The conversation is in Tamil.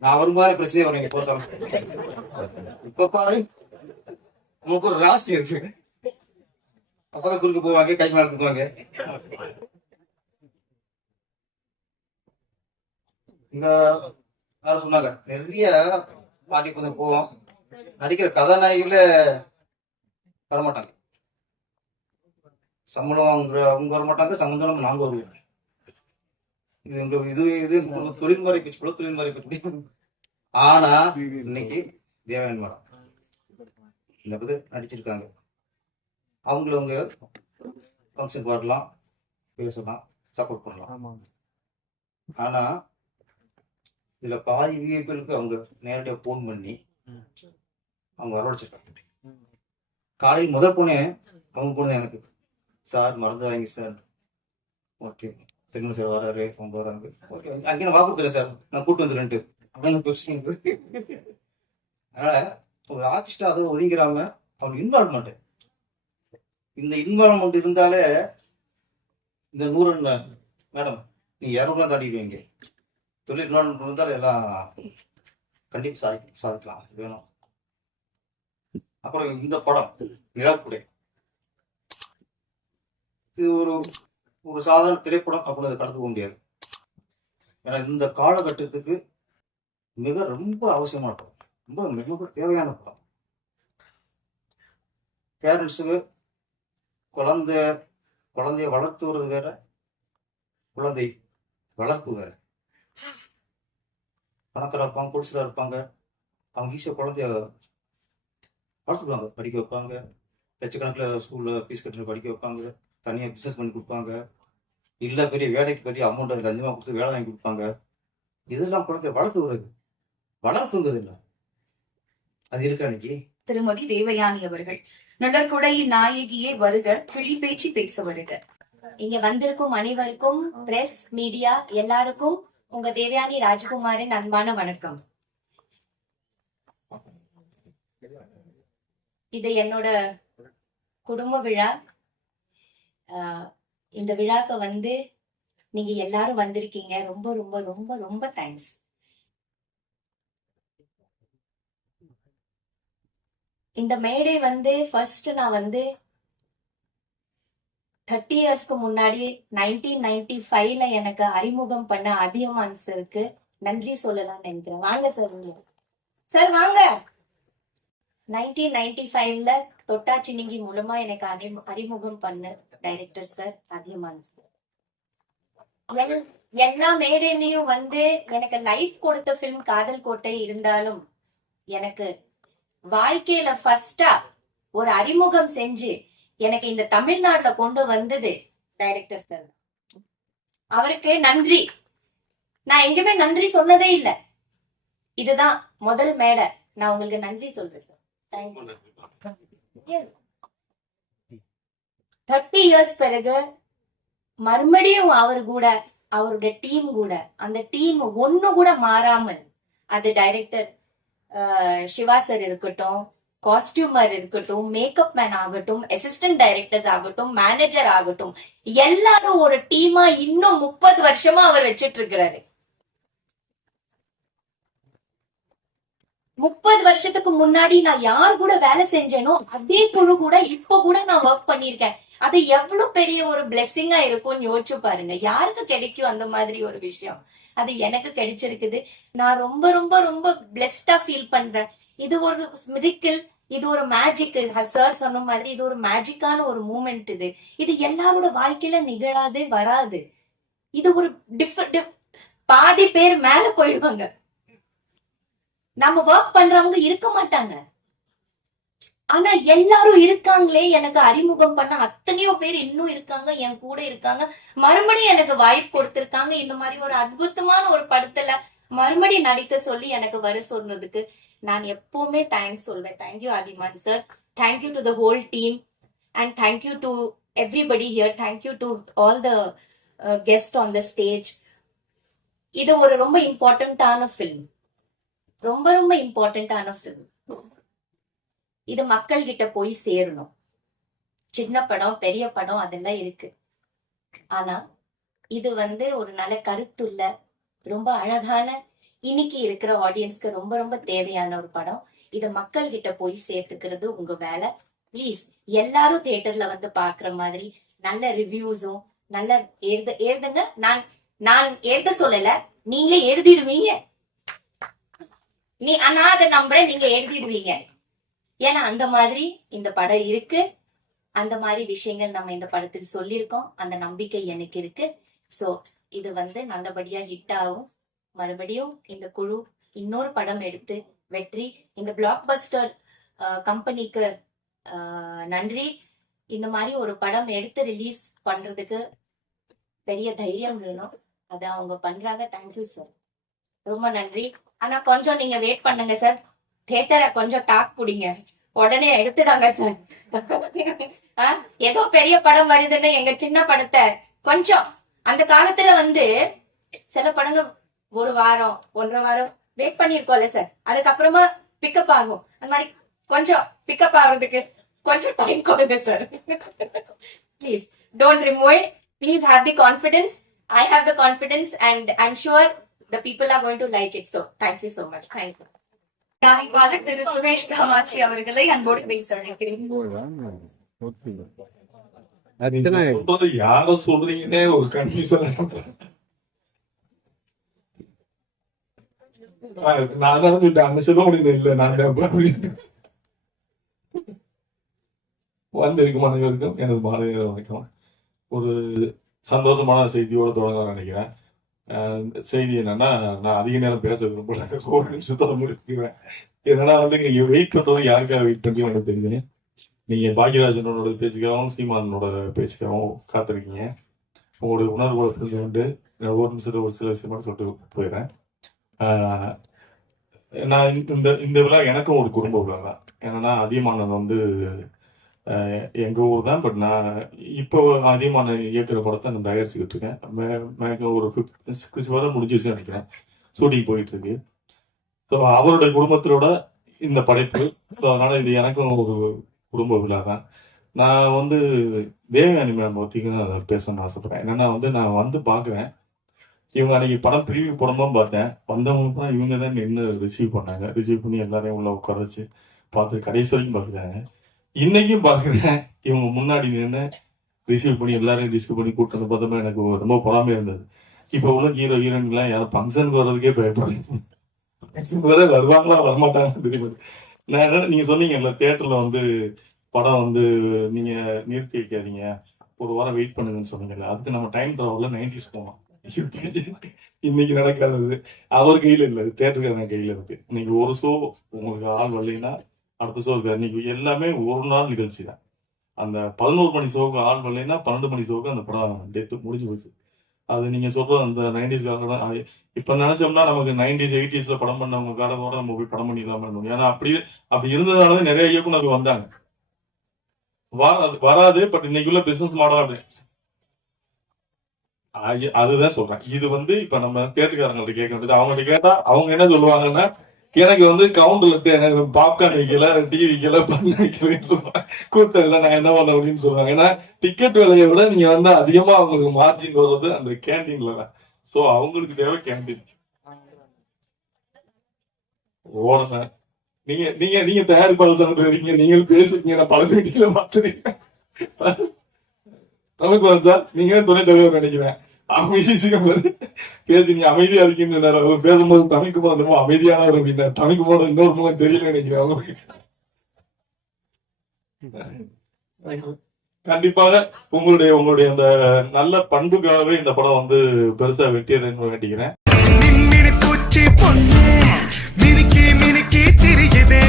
நான் வரும்போது பிரச்சனையே வரும் நீங்க போத்தாலும் இப்ப பாரு உங்களுக்கு ஒரு ராசி இருக்கு. அப்பதான் குறுக்கு போவாங்க கை மேல தூக்குவாங்க. இந்த யாரும் சொன்னாங்க நிறைய பாட்டி கொஞ்சம் போவோம். நடிக்கிற கதாநாயகில வரமாட்டாங்க. சம்பளம் அவங்க அவங்க வர மாட்டாங்க சம்பளம் நாங்க வருவோம். இது இது இது தொழில்முறை பேச்சு கூட தொழில்முறை பேச்சு ஆனா இன்னைக்கு தேவன் மேடம் இந்த பத்தி நடிச்சிருக்காங்க. அவங்கள அவங்க ஃபங்க்ஷன் வரலாம் பேசலாம் சப்போர்ட் பண்ணலாம். ஆனா இதுல பாதி விஐபிகளுக்கு அவங்க நேரடியா ஃபோன் பண்ணி அவங்க வரவழைச்சிருக்காங்க. காலையில் முதல் போனே அவங்க போனது எனக்கு. சார் மறந்துடாதீங்க சார். ஓகே. சரிங்க சார் வராரு கொண்டு வராங்க. ஓகே. அங்கே நான் வாக்குறேன் சார். நான் கூட்டு வந்துடுறேன்ட்டு. அதான் பிரச்சனை அதனால ஒரு ஆர்டிஸ்டா அதை ஒதுங்கிறாம அவங்க இன்வால்வ்மெண்ட் இந்த இன்வால்வ்மெண்ட் இருந்தாலே இந்த நூறன் மேடம் நீங்க இரநூறுலாம் தாண்டிடுவீங்க தொழில் இன்வால்வ்மெண்ட் இருந்தாலும் எல்லாம் கண்டிப்பா சாதி சாதிக்கலாம். வேணும். அப்புறம் இந்த படம் நிலக்குடை இது ஒரு ஒரு சாதாரண திரைப்படம் அப்படின்னு அதை கடந்து முடியாது. ஏன்னா இந்த காலகட்டத்துக்கு மிக ரொம்ப அவசியமான படம். ரொம்ப மிக தேவையான படம். பேரண்ட்ஸுக்கு குழந்தை குழந்தைய வளர்த்துவது வேற குழந்தை வளர்ப்பு வேற. பணக்கார இருப்பாங்க குடிசில இருப்பாங்க. அவங்க ஈஸியாக குழந்தைய வளர்த்துக்குவாங்க படிக்க வைப்பாங்க. லட்சக்கணக்கில் ஸ்கூலில் ஃபீஸ் கட்டி படிக்க வைப்பாங்க. தனியாக பிஸ்னஸ் பண்ணி கொடுப்பாங்க. இல்லை பெரிய வேலைக்கு பெரிய அமௌண்ட் அதில் அஞ்சமாக கொடுத்து வேலை வாங்கி கொடுப்பாங்க. இதெல்லாம் குழந்தைய வளர்த்து வருது. வளர்ப்புங்கிறது இல்லை. அது இருக்கா இன்னைக்கு? திருமதி தேவயானி அவர்கள் நடற்குடை நாயகியே வருக கிளி பேச்சு பேச வருக. இங்க வந்திருக்கும் அனைவருக்கும் பிரஸ் மீடியா எல்லாருக்கும் உங்க தேவயானி ராஜகுமாரின் அன்பான வணக்கம். இது என்னோட குடும்ப விழா. இந்த விழாக்கு வந்து நீங்க எல்லாரும் வந்திருக்கீங்க. ரொம்ப ரொம்ப ரொம்ப ரொம்ப தேங்க்ஸ் இந்த மேடை வந்து ஃபர்ஸ்ட் நான் வந்து தேர்ட்டி இயர்ஸ்க்கு முன்னாடி நைன்டீன் நைன்டி ஃபைவ்ல எனக்கு அறிமுகம் பண்ண அதியமான் சருக்கு நன்றி சொல்லலாம்னு நினைக்கிறேன். வாங்க சார் சார் வாங்க. நைன்டீன் நைன்டி ஃபைவ்ல தொட்டாச்சினிங்கி மூலமா எனக்கு அறிமு- அறிமுகம் பண்ண டைரக்டர் சார் அதியமான் சார். எல்- எல்லா மேடையிலயும் வந்து எனக்கு லைஃப் கொடுத்த ஃபிலிம் காதல் கோட்டை இருந்தாலும் எனக்கு வாழ்க்கையில ஃபர்ஸ்டா ஒரு அறிமுகம் செஞ்சு எனக்கு இந்த தமிழ்நாட்டுல கொண்டு வந்தது டைரக்டர் சார். அவருக்கு நன்றி. நான் எங்குமே நன்றி சொன்னதே இல்ல. இதுதான் முதல் மேடை. நான் உங்களுக்கு நன்றி சொல்றேன் சார். தேங்க்யூ தேர்ட்டி இயர்ஸ் பிறகு மறுபடியும் அவர் கூட அவருடைய டீம் கூட அந்த டீம் ஒன்னு கூட மாறாமல் அது டைரக்டர் சிவா சார் இருக்கட்டும் காஸ்டியூமர் இருக்கட்டும் மேக்கப் மேன் ஆகட்டும் அசிஸ்டன்ட் டைரக்டர்ஸ் ஆகட்டும் மேனேஜர் ஆகட்டும் எல்லாரும் ஒரு டீமா இன்னும் முப்பது வருஷமா அவர் வச்சிட்டு இருக்கிறாரு. முப்பது வருஷத்துக்கு முன்னாடி நான் யார் கூட வேலை செஞ்சேனோ அதே குழு கூட இப்ப கூட நான் ஒர்க் பண்ணிருக்கேன் அது எவ்வளவு பெரிய ஒரு பிளெஸ்ஸிங்கா இருக்கும்னு யோசிச்சு பாருங்க. யாருக்கு கிடைக்கும் அந்த மாதிரி ஒரு விஷயம்? அது எனக்கு கிடைச்சிருக்குது. நான் ரொம்ப ரொம்ப ரொம்ப பிளெஸ்டா ஃபீல் பண்றேன். இது ஒரு மிதிக்கல் இது ஒரு மேஜிக் சார் சொன்ன மாதிரி இது ஒரு மேஜிக்கான ஒரு மூமெண்ட் இது. இது எல்லாரோட வாழ்க்கையில நிகழாதே வராது. இது ஒரு டிஃபரெண்ட் பாதி பேர் மேல போயிடுவாங்க. நம்ம ஒர்க் பண்றவங்க இருக்க மாட்டாங்க. ஆனா எல்லாரும் இருக்காங்களே எனக்கு அறிமுகம் பண்ண அத்தனையோ பேர் இன்னும் இருக்காங்க என் கூட இருக்காங்க. மறுபடியும் எனக்கு வாய்ப்பு கொடுத்திருக்காங்க. இந்த மாதிரி ஒரு அற்புதமான ஒரு படத்துல மறுபடியும் நடிக்க சொல்லி எனக்கு வர சொன்னதுக்கு நான் எப்பவுமே தேங்க்ஸ் சொல்வேன். Thank you Adhiman sir thank you to the whole team and thank you to everybody here thank you to all the guest on the stage இது ஒரு ரொம்ப இம்பார்ட்டன்டான ஃபிலிம் ரொம்ப ரொம்ப இம்பார்ட்டன்டான ஃபிலிம் இது மக்கள் கிட்ட போய் சேரணும். சின்ன படம் பெரிய படம் அதெல்லாம் இருக்கு. ஆனா இது வந்து ஒரு நல்ல கருத்துள்ள ரொம்ப அழகான இன்னைக்கு இருக்கிற ஆடியன்ஸ்க்கு ரொம்ப ரொம்ப தேவையான ஒரு படம். இத மக்கள் கிட்ட போய் சேர்த்துக்கிறது உங்க வேலை. ப்ளீஸ் எல்லாரும் தியேட்டர்ல வந்து பாக்குற மாதிரி நல்ல ரிவ்யூஸும் நல்ல எழுத எழுதுங்க. நான் நான் எழுத சொல்லல. நீங்களே எழுதிடுவீங்க. நீ நான் அதை நம்புறேன். நீங்க எழுதிடுவீங்க. ஏன்னா அந்த மாதிரி இந்த படம் இருக்கு. அந்த மாதிரி விஷயங்கள் நம்ம இந்த படத்தில் சொல்லியிருக்கோம். அந்த நம்பிக்கை எனக்கு இருக்கு. ஸோ இது வந்து நல்லபடியா ஹிட் ஆகும். மறுபடியும் இந்த குழு இன்னொரு படம் எடுத்து வெற்றி. இந்த பிளாக் பஸ்டர் கம்பெனிக்கு நன்றி. இந்த மாதிரி ஒரு படம் எடுத்து ரிலீஸ் பண்றதுக்கு பெரிய தைரியம் வேணும். அதை அவங்க பண்றாங்க. தேங்க்யூ சார் ரொம்ப நன்றி. ஆனா கொஞ்சம் நீங்க வெயிட் பண்ணுங்க சார் தேட்டரை கொஞ்சம் தாக் புடிங்க உடனே எடுத்துடாங்க சார் ஏதோ பெரிய படம் வருதுன்னு எங்க சின்ன படத்தை கொஞ்சம் அந்த காலத்துல வந்து சில படங்கள் ஒரு வாரம் ஒன்றரை வாரம் வெயிட் பண்ணிருக்கோம்ல சார் அதுக்கப்புறமா பிக்கப் ஆகும். அந்த மாதிரி கொஞ்சம் பிக்கப் ஆகுறதுக்கு கொஞ்சம் டைம் கொடுங்க sir please don't remove please have the confidence I have the confidence and I am sure the people are going to like it so thank you so much thank you தயாரிப்பாளர் திரு சுரேஷ் காமாட்சி அவர்களை அன்போடு பேச அழைக்கிறேன் சொல்றது யார சொல்றீங்கன்னே ஒரு கன்ஃபியூசன் நான் தான் சொல்லிட்டேன் அங்க சொல்ல முடியல இல்ல நான் அப்படின்னு வந்திருக்கும் அனைவருக்கும் எனது மாலை வணக்கம். ஒரு சந்தோஷமான செய்தியோட தொடங்க நினைக்கிறேன். செய்தி என்னன்னா நான் அதிக நேரம் பேச ரொம்ப ஒரு நிமிஷத்தோட முடிச்சுக்கிறேன். என்னன்னா வந்து நீங்க வெயிட் பண்றது யாருக்காக வெயிட் பண்ணி எனக்கு தெரியுது நீங்க பாக்யராஜனோட பேச்சுக்காகவும் சீமானோட பேச்சுக்காகவும் காத்திருக்கீங்க. உங்களோட உணர்வு புரிந்து கொண்டு ஒரு நிமிஷத்துல ஒரு சில விஷயமா சொல்லிட்டு போயிடுறேன். நான் இந்த- இந்த இந்த விழா எனக்கும் ஒரு குடும்ப விழா தான் என்னன்னா அதியமானன் வந்து எங்கள் எங்க ஊர் தான் பட் நான் இப்போ ஆதியமான இயக்கிற படத்தை நான் தயாரிச்சுக்கிட்டு இருக்கேன். மே- மேக்ஸிமம் ஒரு ஃபிஃப்டி சிக்ஸ் வர முடிஞ்சிருச்சுன்னு நினைக்கிறேன். ஷூட்டிங் போயிட்டு இருக்கு. ஸோ அவருடைய குடும்பத்திலோட இந்த படைப்பு ஸோ அதனால இது எனக்கும் ஒரு குடும்ப விழா தான். நான் வந்து தேவயானி மேம் பற்றி தான் பேசணும்னு ஆசைப்பட்றேன். என்னன்னா வந்து நான் வந்து பார்க்குறேன். இவங்க அன்னைக்கு படம் ப்ரிவியூ படமும் பார்த்தேன். வந்தவங்க தான் இவங்க தான் நின்று ரிசீவ் பண்ணாங்க. ரிசீவ் பண்ணி எல்லாரையும் உள்ள உட்கார வச்சு பார்த்து கடைசி வரைக்கும் பார்த்துட்டாங்க. இன்னைக்கும் பார்க்குறேன் இவங்க முன்னாடி நின்று ரிசீவ் பண்ணி எல்லாரையும் ரிசீவ் பண்ணி கூட்டு வந்து எனக்கு ரொம்ப பொறாமையா இருந்தது. இப்போ உள்ள ஹீரோ ஹீரோயின்லாம் யாரும் ஃபங்க்ஷனுக்கு வர்றதுக்கே பயப்படுறாங்க ஃபங்க்ஷனுக்கு வர வருவாங்களா வரமாட்டாங்கன்னு தெரியுமா நான் நீங்க சொன்னீங்கல்ல தேட்டர்ல வந்து படம் வந்து நீங்க நிறுத்தி வைக்காதீங்க. ஒரு வாரம் வெயிட் பண்ணுங்கன்னு சொன்னீங்கல்ல அதுக்கு நம்ம டைம் டிராவல்ல நைன்டிஸ் போனோம் இன்னைக்கு நடக்காதது. அவர் கையில இல்ல தேட்டருக்காரங்க கையில இருக்கு. இன்னைக்கு ஒரு ஷோ உங்களுக்கு ஆள் வரலைன்னா அடுத்த ஷோக்கு அன்னைக்கு இன்னைக்கு எல்லாமே ஒரு நாள் நிகழ்ச்சி தான். அந்த பதினோரு மணி ஷோக்கு ஆள் வரலைன்னா பன்னெண்டு மணி ஷோக்கு அந்த படம் டெத்து முடிஞ்சு போச்சு. அது நீங்க சொல்றது அந்த நைன்டிஸ் காலம் இப்ப நினைச்சோம்னா நமக்கு நைன்டிஸ் எயிட்டிஸ்ல படம் பண்ணவங்க காலத்தோட நம்ம போய் படம் பண்ணிடலாம் இருந்தோம். ஏன்னா அப்படி அப்படி இருந்ததுனாலதான் நிறைய இயக்குநர்கள் வந்தாங்க. வராது வராது பட் இன்னைக்குள்ள பிசினஸ் மாடல் அப்படி. அதுதான் சொல்றேன். இது வந்து இப்ப நம்ம தேட்டுக்காரங்கள்ட்ட கேட்க வேண்டியது. அவங்கள்ட்ட கேட்டா அவங்க என்ன சொல்லுவாங்கன்னா எனக்கு வந்து கவுண்டர்ல எனக்கு பாப்கார்ன் வைக்கல டீ வைக்கல பண்ண வைக்கலன்னு சொல்லுவாங்க கூட்டம் இல்லை நான் என்ன பண்ண அப்படின்னு சொல்லுவாங்க ஏன்னா டிக்கெட் விலையை விட நீங்க வந்து அதிகமா அவங்களுக்கு மார்ஜின் வர்றது அந்த கேண்டீன்ல தான். சோ அவங்களுக்கு தேவை கேண்டீன் ஓடுங்க. நீங்க நீங்க நீங்க தயாரிப்பாளர் சங்கத்துல இருக்கீங்க நீங்களும் பேசுறீங்க. நான் பல மீட்டிங்ல பாத்துறீங்க தமிழ் சார். நீங்க துணை தலைவர் நினைக்கிறேன். அமைதியா பேசி நீ அமைதியா இருக்கீங்கன்னு பேசும்போது தமிழ்க்கு போன ரொம்ப அமைதியானவர் அப்படின்னா தமிழ்க்கு போனது இன்னொரு மூலம் தெரியல நினைக்கிறேன். அவங்களுக்கு கண்டிப்பாக உங்களுடைய உங்களுடைய அந்த நல்ல பண்புக்காகவே இந்த படம் வந்து பெருசா வெற்றி அடைந்து வேண்டிக்கிறேன் மினுக்கி மினுக்கி தெரியுது.